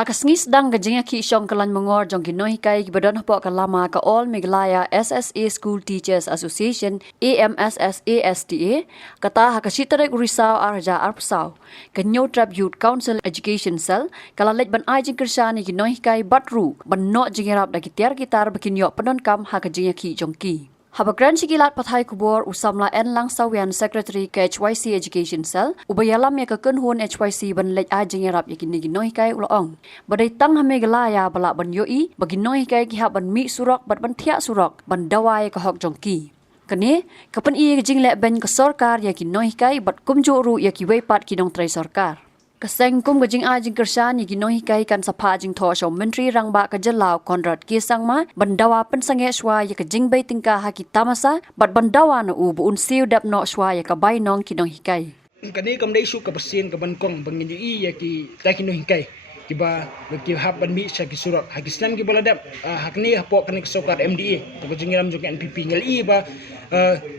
Hakasngis dang gajinga ki isyong kalan mengor jong ginoi kai gibadon hapo kalama ka All Meghalaya SSA School Teachers Association AMSSASTA kata hakasitarek Risau Arja Arpsau kanyo Trap Youth Council Education Cell kalalek ban ai jing kersani ginoi kai batru ban no jingirap da gitiar gitar bakinyo penon kam hakajinga ki jongki. Habagran sigilat pathai kubor usamla en lang sawian secretary ke HYC Education Cell ubayalam ya kekenhun HYC ban lej ajing yarap yakini ginoi kai ulong badai tang hame galaya bala ban yoi baginoi kai ki ban mi surok ban thia surok ban dawai ka hok jongki kene kapan i jing le ben ke sarkar ya ginoi kai bat kumjo ru ya ki wepat kinong trai sarkar Kaseng kum gajing ajing kersan yagi nohi kai kan sapa ajing tho show menteri rangba kajalau Konrad Kisangma bandawa pensange shwa ya kajing bai tingka haki tamasa bat bandawa na u bu unsiu dap no shwa ya kabai nong kinong hikai kani kam dai su ka pasin ka bankong bangin yi ya ki ta ki no hikai kiba ki hab ban mi sa ki surat haki islam ki baladap hakni hapo kani sokar MDA to gajing ram jong NPP ngal i ba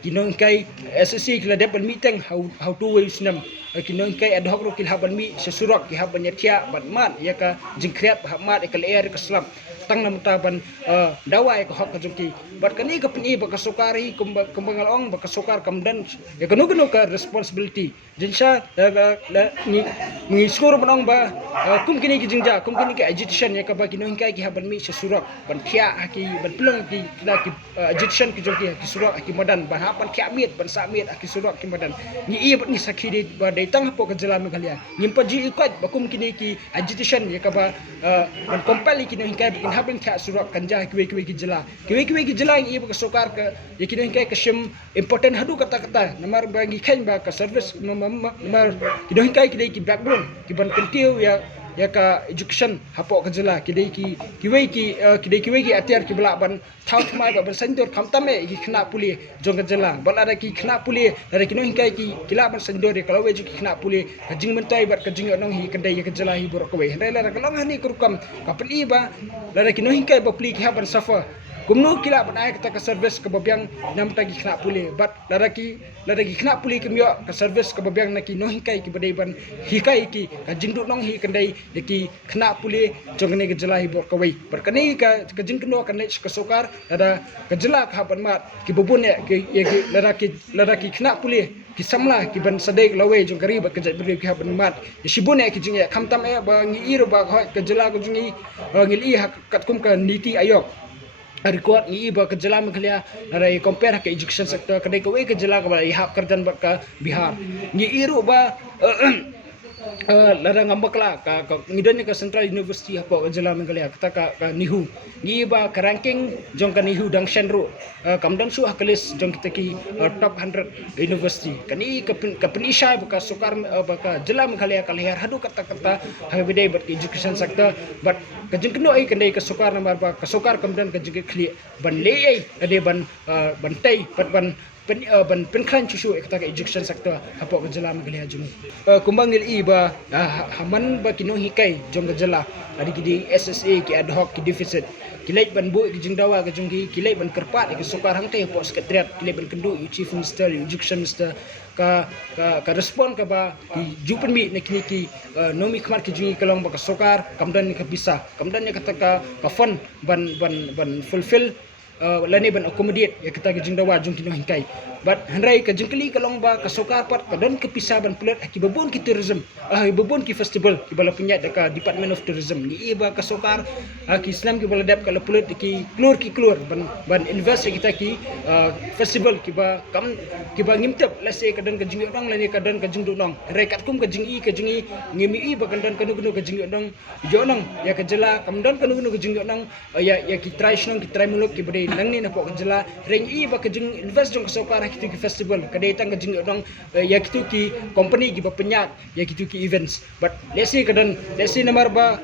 kinong kai SSC kila dap ban mi teng how to way islam kinong kai ad hoc rokil haban mi sesurak ki haban yatia ban mat ya ka jingkriat hamat ekal air ka islam tang nam taban dawa ka hok ka jongki bat kani ka pini ba ka sokari kumbangal ong ba ka sokar kamdan ya kanu ka responsibility jinsha ngi skor banong ba kum kini ki jingja kum kini ka education ya ka ba kinong kai ki haban mi sesurak ban thia ki ban pelong ki education ki jongki ki surak ki madan ban hapan thia mit ban sa mit ki surak ki madan ni i bat ni sakhi ba tang hapo ka jela Meghalaya nyimpa ji ikat bakum kini ki agitation ya ka ba ban compel kini hingkai bikin habin kha surak kanja kiwe ki jela ki jela yang ibu ka sokar ka ya kini hingkai ka shim important hadu kata namar bagi khain ba ka service namar kini hingkai ki backbone ki ban kentiu ya ka education hapo ka jela kiwe ki atiar ki bela ban thau thmai ba ban sendor khamtame ki khna puli jong ka jela bal ada ki khna puli ada ki no hingkai ki kila ban sendor ki kalau ki khna puli ka jing mentai bat ka jing nong hi kendai ka jela hi borok we hendai la ka long hani kurukam ka pli ba la ki no hingkai ba pli ki haban safa kumno kila ban ai kata ka service ka babyang nam tagi khna puli bat ladaki khna puli kemyo ka service ka babyang naki no hikai ki badai ban hikai ki ka jingdu nong hi kendai deki khna puli jongane ke jela hi bor ka wei berkani ka jingkno ka ne ka sokar ada ka jela ka ban mat ki bubun ya ki ladaki khna puli ki samla ki ban sadek lawe jong kari ba ka jai beri ki ban mat shibun ya ki jing ya khamtam ya ba ngi ir ba ka jela ko jungi ngil i kat kum ka niti ayok record ni iba ke jela Meghalaya narai compare ke education sector kadai ko ke jela ka ihap kerjan ba ka Bihar ni iru ba lara ngambakla ka ngidon ka Central University hapo jela Meghalaya kata ka nihu ni ba ka ranking jong ka nihu dang shenru kamdan su hakalis jong kita ki top 100 university kani ka penisha ba ka sokar ba ka jela Meghalaya ka lehar hadu kata habidai but education sector but ka jingkno ai kandai ka sokar nambar ba ka sokar kamdan ka jing khli ban le ai ade ban tai ban penkran cusu ekta ka education sector hapo ka jela Meghalaya jung kumbangil iba haman ba kino hikai jong ka jela adi ki SSA ki ad hoc ki deficit kilai ban bu ki jingdawa ka jungki kilai ban kerpat ki sokar hang tai hapo sekretariat kilai ban kendu chief minister education minister ka respon ka ba ki jupen mi nekni ki nomi khmar ki jungi kalong ba ka sokar kamdan ni ka bisa kamdan ni kata ka fund ban fulfill lani ban accommodate ya kita ke jingdawa jung kino hingkai but handrai ka jingkali kalong ba ka sokar pat ka don ke pisa ban pulat ki babon ki tourism babon ki festival ki bala punya ka department of tourism ni iba ka sokar ki islam ki bala dap kala pulat ki keluar ban invest kita ki festival ki ba ngimtep lase ka don ka jing dong lani ka don ka jing dong handrai kat kum ka jingi ngimi iba ka don ka ka jing dong jonong ya ka jela kam don ka ka jing dong ya ki try ki try muluk ki bade nang ni na po jela reng i ba ka jing invest jong sokar kitu ki festival kadai tang ka jing dong ya kitu ki company ki ba penyak ya kitu ki events but lesi namar ba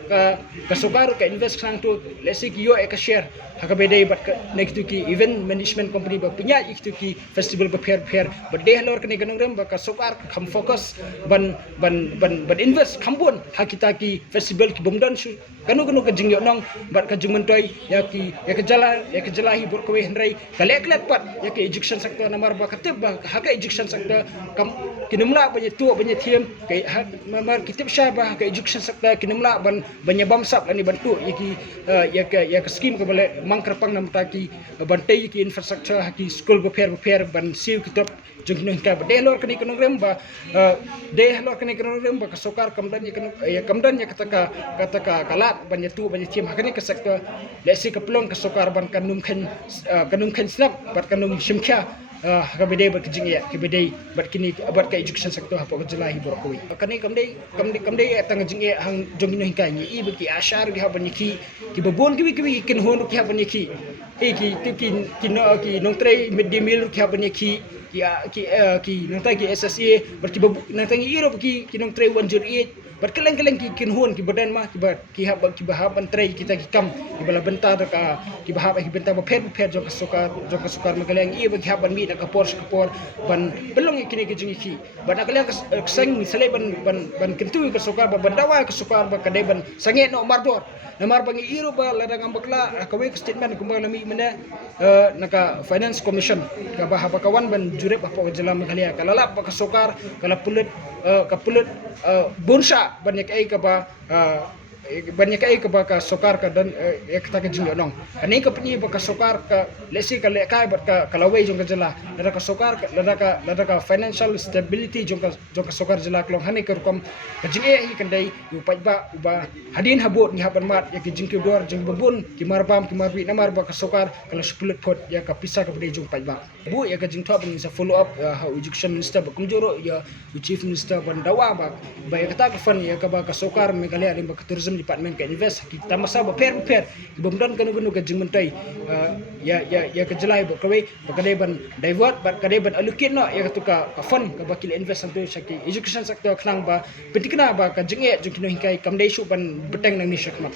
ka sokar ka invest sang tu lesi ki yo ka share hakabede bat nek tu ki event management company ba punya itu ki festival ba pair berde lor kene kanong rem ba ka sokar kam fokus ban invest kambun hakita ki festival ki bomdan su kanu ka jingyo nong bat ka jingmentoi ya ka jalahi bor ko henrai kaleklet pat ya ka education sector namar ba katib ba haka education sector kam kinumla banya tu banya thiem kai mamar kitib sha ba ka education sector kinumla banya bamsap ani bantu ya ka scheme ka bale mangkrapang nam taki bantai ki infrastructure haki school repair ban siu kitap jungno ka de lor kani kanong rem ba ka sokar kamdan ya kamdan ya kata kalat banya tu banya thiem hakani ka sector lesi ka plong ka sokar ban kanum khen snap bat kanum shimkha kabede bat kijing ya kabede bat kini bat ka education sector hapo jelahi borkoi kani kamde tang jing ya hang jongino hinkai ni i baki ashar gi haban ki babon ki kin honu ki haban ki ki nong tre midday meal ki haban ki nong ta ki SSA berki nong tangi Europe ki nong tre 108 berkeleng-keleng ki kinhun ki badan mah ki bahab antrai kita ki kam ki bala bentar ka ki bahab ki bentar pet jong ka sukar magaleng i bagi haban mi nak kapor ban belong kini ki jingi ki ban akaleng seng misale ban kentu ka sukar ban dawa ka sukar ba kadai ban sange no mardor namar bangi iro ba ladang ambakla kawe statement kumbang nami mana naka finance commission ka bahab kawan ban jurep apa jelam khalia kalalap ka sukar kala pulut bunsa banyak ai ka ba ka sokar ka dan ekta ka jingyo nong ani ka pni ba ka sokar ka lesi ka le kai ba ka kalawai jong ka jala lada ka sokar lada ka financial stability jong ka sokar jala klong hani ka rukom ka jingye hi kandai yu pa ba hadin habot ni haban mat ya ki jingke dor jong babun ki marbam ki marbi namar ba ka sokar kala spulut pot ya ka pisa ka bade jong pa bu ya ka jing top ni sa follow up how education minister ba kumjoro ya chief minister ban dawa ba ya kata ka fan ya ka ba ka sokar megalia lim ba ka tourism department ka invest kita masa ba pair ibomdan kanu ka jingmentai ya ka jelai ba kawe ba kadai ban divert ba kadai ban allocate no ya ka fund ka bakil invest santu saki education sector khnang ba pentikna ba ka jinge jungkino hingkai kamdai su ban beteng nang ni syakmat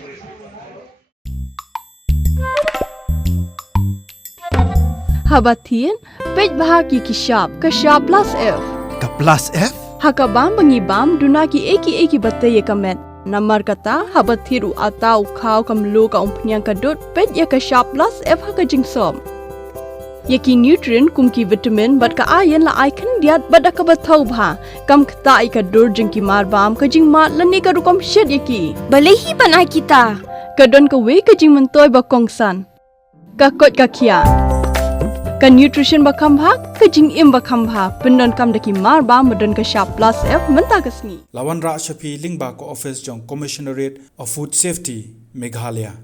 Habatin pej bahagi kishap kashap plus F Ka plus F? hakabam bangibam dunaki eki batay kamet namar kata habathiru atau khaw kamlu ka umpnyang kadut pet ya ka sharp plus F haka jingsom yaki nutrient kumki vitamin bat ka iron la icon diat bat ka bathau bha kam khta ai ka dur jingki marbam ka jing mat lani ka rukom shed yaki balehi banai kita kadon ka we ka jing mentoy ba kongsan ka kot ka khia ka nutrition ba khambha ka jing im ba khambha pendon kam daki mar ba modon ka sharp plus F menta kasni Lawan Ra Shafi Lingba ko office jong Commissionerate of Food Safety Meghalaya